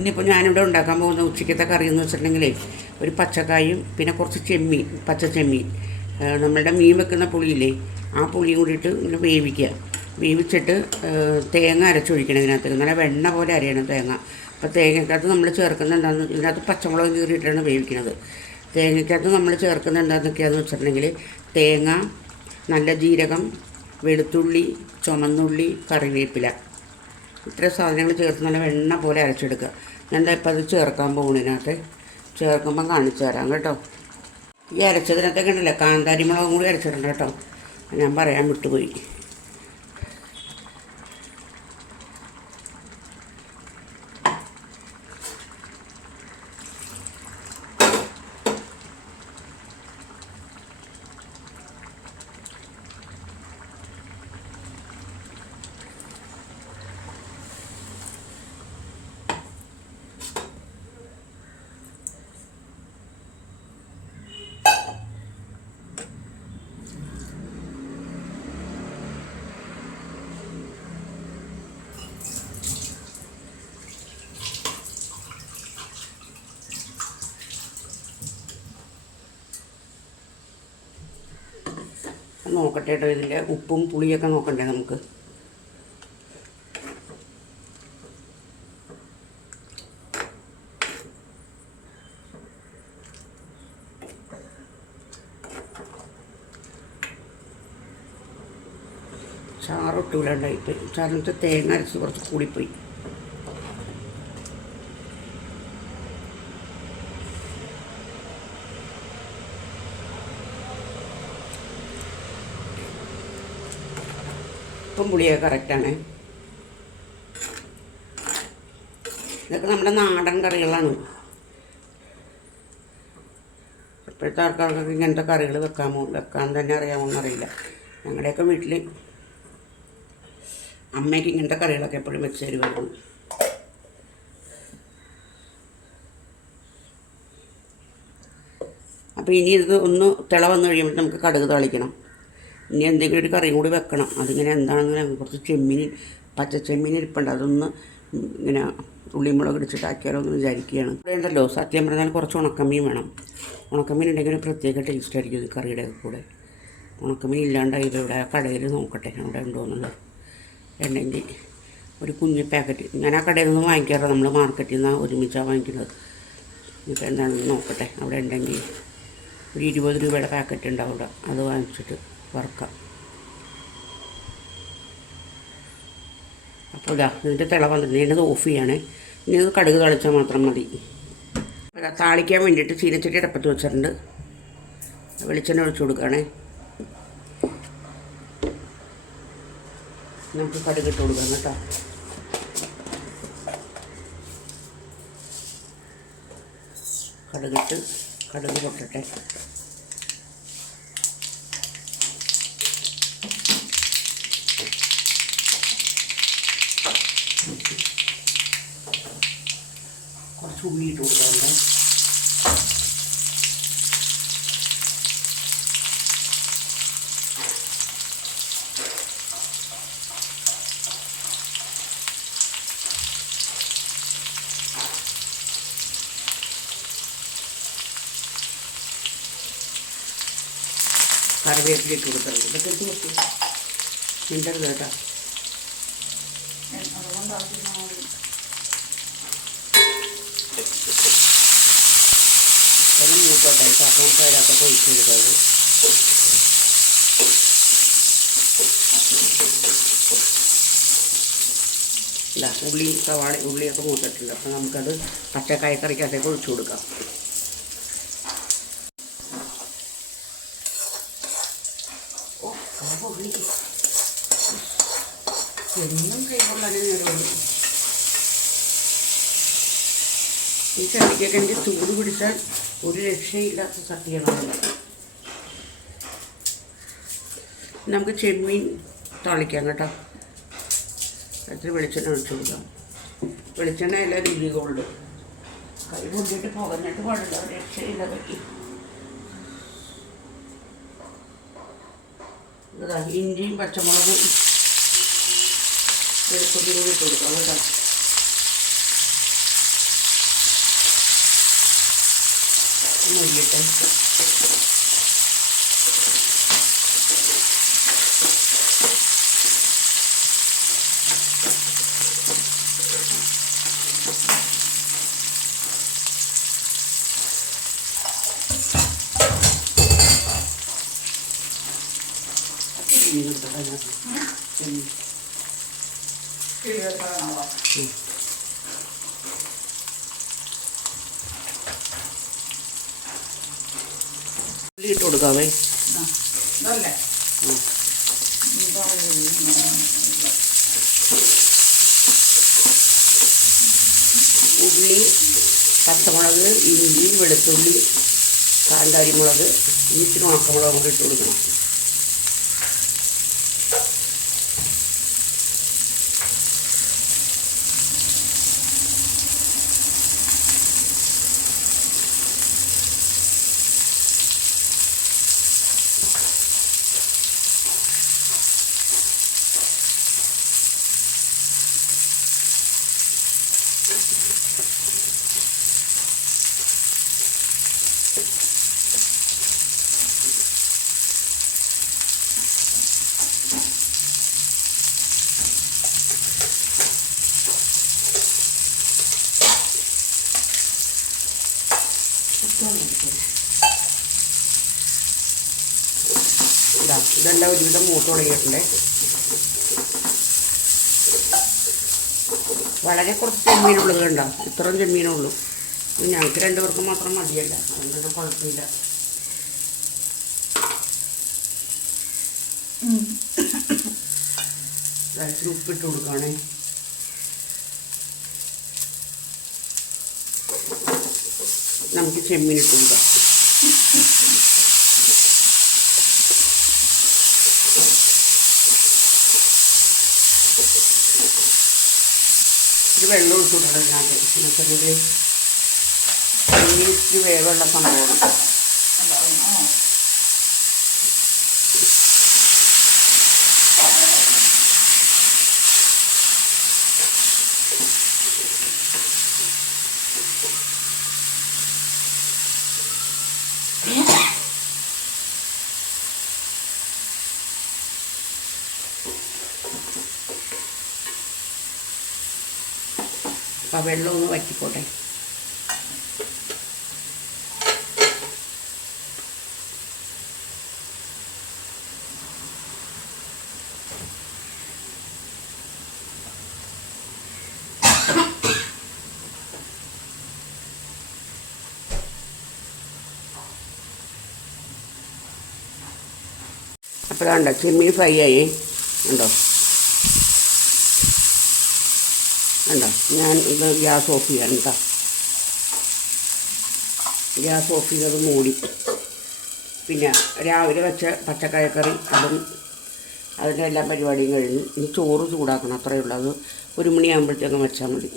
ഇന്നിപ്പോൾ ഞാനിവിടെ ഉണ്ടാക്കാൻ പോകുന്ന ഉച്ചയ്ക്കത്തെ കറി എന്ന് വെച്ചിട്ടുണ്ടെങ്കിൽ ഒരു പച്ചക്കായും പിന്നെ കുറച്ച് ചെമ്മീൻ, പച്ച ചെമ്മീൻ, നമ്മളുടെ മീൻ വെക്കുന്ന പുളിയില്ലേ, ആ പുളിയും കൂടിയിട്ട് ഇങ്ങനെ വേവിക്കുക. വേവിച്ചിട്ട് തേങ്ങ അരച്ചൊഴിക്കണം ഇതിനകത്ത്. നല്ല വെണ്ണ പോലെ അരയണം തേങ്ങ. അപ്പോൾ തേങ്ങയ്ക്കകത്ത് നമ്മൾ ചേർക്കുന്ന എന്താണെന്ന്, ഇതിനകത്ത് പച്ചമുളക് കീറിയിട്ടാണ് വേവിക്കുന്നത്. തേങ്ങയ്ക്കകത്ത് നമ്മൾ ചേർക്കുന്ന എന്താണെന്നൊക്കെയാണെന്ന് വെച്ചിട്ടുണ്ടെങ്കിൽ തേങ്ങ, നല്ല ജീരകം, വെളുത്തുള്ളി, ചുമന്നുള്ളി, കറിവേപ്പില, ഇത്ര സാധനങ്ങൾ ചേർത്ത് നല്ല വെണ്ണ പോലെ അരച്ചെടുക്കുക. ഞാൻ ഇപ്പോൾ അത് ചേർക്കാൻ പോകുന്നതിനകത്ത് ചേർക്കുമ്പം കാണിച്ചു തരാം കേട്ടോ. ഈ അരച്ചതിനകത്തൊക്കെ ഉണ്ടല്ലോ കാന്താരി മുളകും കൂടി അരച്ചിട്ടുണ്ട് കേട്ടോ, ഞാൻ പറയാൻ വിട്ടുപോയി. നോക്കട്ടെ കേട്ടോ, ഇതിൻ്റെ ഉപ്പും പുളിയൊക്കെ നോക്കണ്ടേ നമുക്ക്. ചാറൊട്ടുമില്ലാണ്ടായിട്ട്, ചാറിനകത്ത് തേങ്ങ അരച്ച് കുറച്ച് കൂടിപ്പോയി. ഉപ്പും പുളിയൊക്കെ കറക്റ്റാണ്. ഇതൊക്കെ നമ്മുടെ നാടൻ കറികളാണ്. ഇപ്പോഴത്തെ ആൾക്കാർക്കൊക്കെ ഇങ്ങനത്തെ കറികൾ വെക്കാൻ തന്നെ അറിയാമോന്നറിയില്ല. ഞങ്ങളുടെയൊക്കെ വീട്ടിൽ അമ്മയ്ക്ക് ഇങ്ങനത്തെ കറികളൊക്കെ എപ്പോഴും വെച്ച് തരുമായിരുന്നു. അപ്പോൾ ഇനി ഇത് ഒന്ന് തിള വന്നു കഴിയുമ്പോൾ നമുക്ക് കടുക് താളിക്കണം. ഇനി എന്തെങ്കിലും ഒരു കറിയും കൂടി വെക്കണം. അതിങ്ങനെ എന്താണെന്ന് കുറച്ച് ചെമ്മീൻ, പച്ച ചെമ്മീൻ ഇരിപ്പുണ്ട്, അതൊന്ന് ഇങ്ങനെ ഉള്ളിമുളക് ഇടിച്ചിട്ടാക്കിയാലോ എന്ന് വിചാരിക്കുകയാണ്. ഇവിടെ ഉണ്ടല്ലോ, സത്യം പറഞ്ഞാൽ കുറച്ച് ഉണക്കമീൻ വേണം. ഉണക്കമീൻ ഉണ്ടെങ്കിൽ ഒരു പ്രത്യേക ടേസ്റ്റ് ആയിരിക്കും ഇത് കറിയുടെ കൂടെ. ഉണക്കമീൻ ഇല്ലാണ്ടായത് ഇവിടെ കടയിൽ നോക്കട്ടെ അവിടെ ഉണ്ടോയെന്നുള്ളത്. ഉണ്ടെങ്കിൽ ഒരു കുഞ്ഞ് പാക്കറ്റ്, ഞാൻ ആ കടയിൽ നിന്ന് വാങ്ങിക്കാറ്, നമ്മൾ മാർക്കറ്റിൽ നിന്ന് ഒരുമിച്ചാണ് വാങ്ങിക്കുന്നത്. ഇപ്പോൾ എന്താണെന്ന് നോക്കട്ടെ, അവിടെ ഉണ്ടെങ്കിൽ ഒരു 20 രൂപയുടെ പാക്കറ്റ് ഉണ്ടാവും അവിടെ, അത് വാങ്ങിച്ചിട്ട് വറുക്കാം. അപ്പോൾ ഇതാ ഇതിൻ്റെ തിള വന്നിട്ട് ഞാനത് ഓഫ് ചെയ്യണേ. ഇനി അത് കടുക് തളിച്ചാൽ മാത്രം മതി. താളിക്കാൻ വേണ്ടിയിട്ട് ചീനച്ചട്ടി അടപ്പത്ത് വെച്ചിട്ടുണ്ട്. വെളിച്ചെണ്ണ ഒഴിച്ച് കൊടുക്കുകയാണേ. നമുക്ക് കടുക് ഇട്ട് കൊടുക്കാം കേട്ടോ. കടുകിട്ട് കടുക് പൊട്ടട്ടെ. കുറച്ച് ഉള്ളി ഇട്ട് കൊടുക്കാറുണ്ട്. കറിവേപ്പില ഇട്ട് കൊടുക്കാറുണ്ട്. ഇതൊക്കെ എടുത്ത് വെക്കും, മിണ്ടരുത് കേട്ടോ. മൂത്തോട്ടെ, സാധാരണ അതിനകത്തൊക്കെ ഒഴിച്ച് കൊടുക്കാറ്. ഇല്ല, ഉള്ളിയൊക്കെ മൂത്തിട്ടുണ്ട്. അപ്പോൾ നമുക്കത് പച്ചക്കായക്കറിക്കകത്തേക്ക് ഒഴിച്ചു കൊടുക്കാം. എന്നും കൈകൊള്ളാനേ നേരമുള്ളൂ. ഈ ചട്ടിക്കൊക്കെ എനിക്ക് ചൂട് പിടിച്ചാൽ ഒരു രക്ഷയില്ലാത്ത ചട്ടിയാണ്. നമുക്ക് ചെമ്മീൻ താളിക്കാം കേട്ടോ. അതിൽ വെളിച്ചെണ്ണ ഒഴിച്ചു കൊടുക്കാം. വെളിച്ചെണ്ണ എല്ലാം രുചി ഗോൾഡ്. കൈ പൊട്ടിയിട്ട് പുകഞ്ഞിട്ട് പാടില്ല, ഒരു രക്ഷയില്ല പറ്റി. ഇതാ ഇഞ്ചിയും പച്ചമുളകും വെളുത്തുള്ളി കൂടി ഇട്ട് കൊടുക്കാം കേട്ടോ. മൊഴിയട്ടെ. ഇട്ട് കൊടുക്കാവേ. ഉള്ളി, പച്ചമുളക്, ഇഞ്ചി, വെളുത്തുള്ളി, കാന്താരിമുളക്, ഇച്ചിരി ഉണക്കമുളകും കൂടി ഇട്ട് കൊടുക്കണം. ഇതെല്ലാം ഒരുവിധം മൂത്ത് തുടങ്ങിയിട്ടുണ്ട്. വളരെ കുറച്ച് ചെമ്മീനുള്ളത് കണ്ടോ, ഇത്രയും ചെമ്മീനുള്ളൂ. ഞങ്ങൾക്ക് 2 പേർക്ക് മാത്രം മതിയല്ല, അതുകൊണ്ട് കുഴപ്പമില്ല. ഉപ്പിട്ട് കൊടുക്കുകയാണേ. നമുക്ക് ചെമ്മീനിട്ട് കൊടുക്കാം. ഇത് വെള്ളം ഒഴിച്ചു കൊടുക്കണം. ഇതിനകത്ത് ഇച്ചിരി വേവുള്ള സംഭവമാണ്. അപ്പോൾ വെള്ളം ഒന്ന് വറ്റിക്കോട്ടെ. അപ്പോൾ കണ്ടോ ചെമ്മീൻ ഫ്രൈ ആയി ഉണ്ടോ. കണ്ടോ, ഞാൻ ഇത് ഗ്യാസ് ഓഫ് ചെയ്യാൻ കേട്ടോ. ഗ്യാസ് ഓഫ് ചെയ്തത് മൂടി. പിന്നെ രാവിലെ വെച്ച പച്ചക്കായക്കറി അതിൻ്റെ എല്ലാ പരിപാടിയും കഴിഞ്ഞു. ഇനി ചോറ് ചൂടാക്കണം, അത്രയേ ഉള്ളൂ. അത് 1 മണിയാകുമ്പോഴത്തേക്കും വെച്ചാൽ മതി.